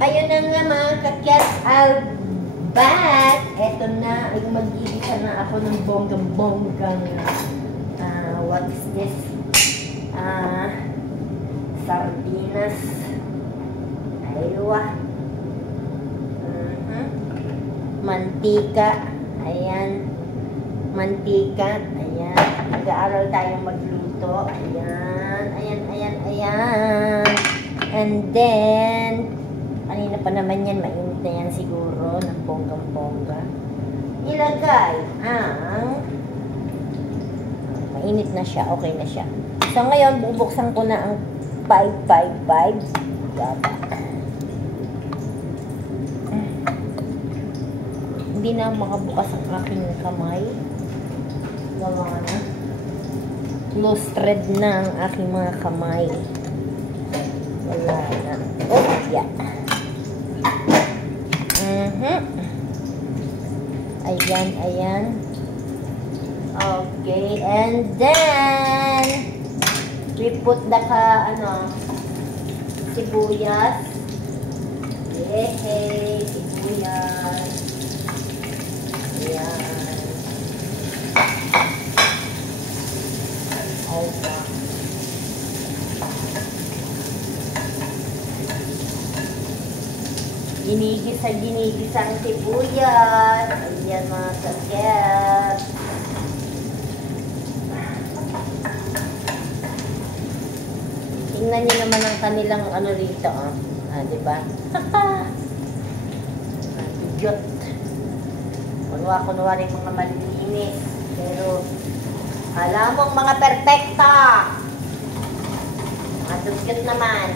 Ayun na nga mga ka-cats, I'll back. Eto na, ay mag-iisa na ako ng bonggang-bonggang, what is this? Sardinas. Aywa. Mantika. Ayan. Mantika. Ayan. Nag-aaral tayong magluto. Ayan. Ayan, ayan, ayan. And then, kanina pa naman yan, mainit na yan siguro, ng bonggang-bongga. Ilagay ang, mainit na siya, okay na siya. So ngayon, bubuksan ko na ang 555. Gaba. Hindi na makabukas ang aking kamay. Wala na. Close thread na ang aking mga kamay. Wala na. Oh, yeah. Ayan, ayan. Okay, and then we put the sibuyas. Yehey, sibuyas. Ayan. Okay. Ginigisa ang sibuyas. Ayan mga kaget. Tingnan nyo naman ang kanilang ano rito, oh. Diba? Idiot. Kunwari mga malinis. Pero, alam mong mga perfecta. Mga dugyot naman.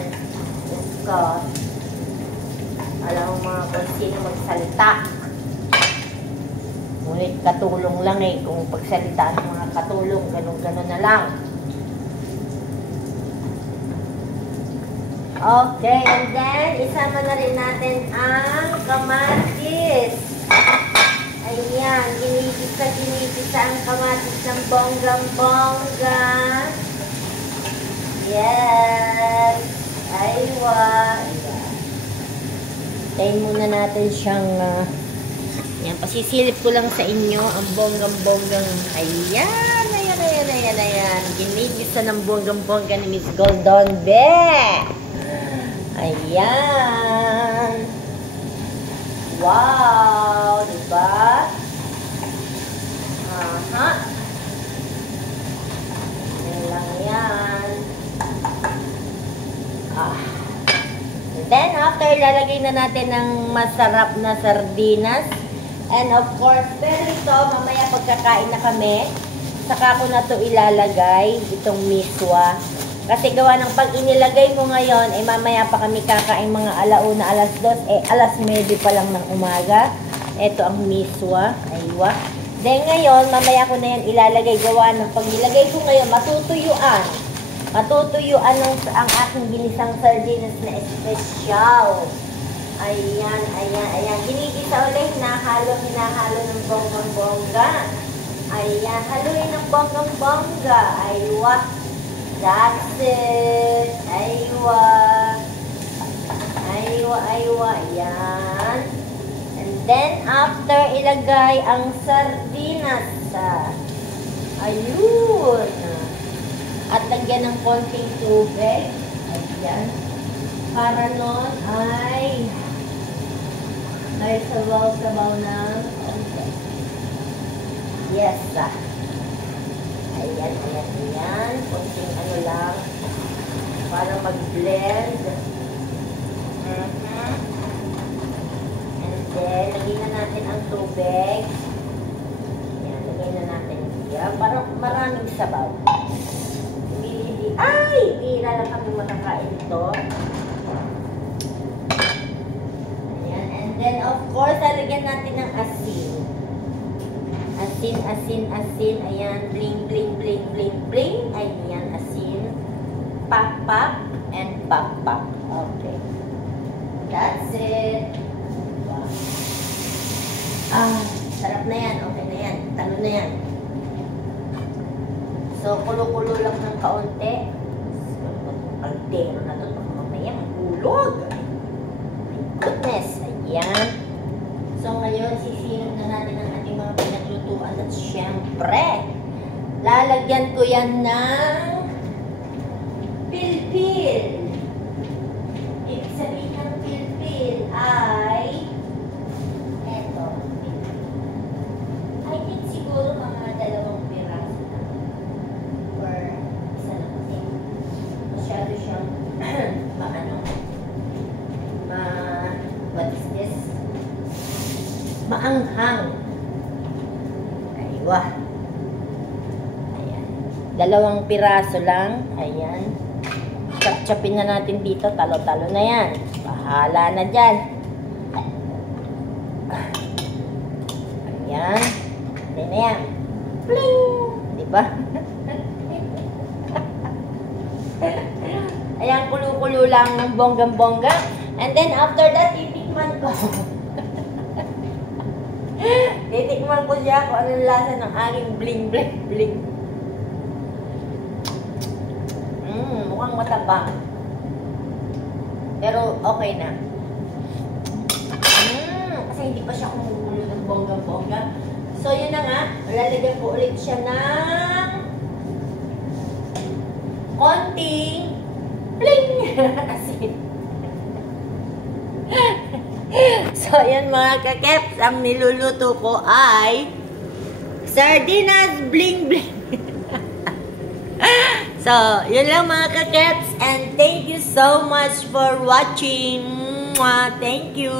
Gusto. Alam mo mga kung sino magsalita. Ngunit katulong lang eh. Kung pagsalita ng mga katulong, ganun-ganun na lang. Okay, and then, isama na rin natin ang kamatis. Ayan, ginigisa ang kamatis ng bonggang-bongga. Yes. Aywa. Tayo muna natin siyang, yan, pasisilip ko lang sa inyo ang bonggang-bonggang, ayan, ayan, ayan, ayan, ayan, ginigisa ng bonggang-bongga ni Miss Golden Be. Ayan. Wow, diba? Aha. Ayan lang yan. Then, after, ilalagay na natin ng masarap na sardinas. And of course, pero ito, mamaya pagkakain na kami, saka ko na ito ilalagay, itong miswa. Kasi gawa ng pag inilagay mo ngayon, mamaya pa kami kakain mga alauna, alas 2, alas 9 pa lang ng umaga. Ito ang miswa, aywa. Then ngayon, mamaya ko na yan ilalagay, gawa ng pag nilagay ko ngayon, matutuyuan. Matutuyuan ang aking ginisang sardinas na espesyal. Ayan, ayan, ayan. Ginigisa ulit, hinahalo ng bonggang-bongga. Ayan, haluin ng bonggang-bongga. Aywa. That's it. Aywa. Aywa, aywa. Ayan. And then, after ilagay ang sardinas. Ayun. At lagyan ng konting tubig. Ayan. Para nun ay sabaw-sabaw ng konti. Yes. Ayan, ayan, ayan. Konting ano lang. Para mag-blend. And then, lagyan na natin ang tubig. Ayan, lagyan na natin yan. Para maraming sabaw. Ay! Bira lang kami makakain ito. Ayan. And then, of course, lalagyan natin ng asin. Asin, asin, asin. Ayan. Bling, bling, bling, bling, bling. Ayan, asin. Pak, pak. And pak, pak. Okay. That's it. Wow. Sarap na yan. Okay na yan. Talo na yan. So, kulo-kulo lang ng kaunti. Kaldero na to. Mamaya, mahulog. My At syempre, lalagyan ko yan ng pilpil. Ibig sabihin ng pilpil ay eto. I think siguro mga 2 piraso lang. Or isa lang kasi. Masyado siyang what is this? Maanghang. Aywa. Ayan. 2 piraso lang. Ayan. Chop-chopin na natin dito. Talo-talo na yan. Bahala na dyan. Ayan. Ayan na yan. Pling! Diba? Ayan, kulo-kulo lang ng bonggang-bongga. And then, after that, titikman ko. Titikman ko siya kung anong lasa ng aking bling-bling-bling. Mukhang matabang. Pero, okay na. Kasi hindi pa siya kumukulo ng bonggang-bongga. So, yun na nga. Lalagyan ko ulit siya ng konting bling! Asin. So, yan mga kakeps, ang niluluto ko ay sardinas bling-bling. So, yun lang mga kakeps, and thank you so much for watching. Thank you.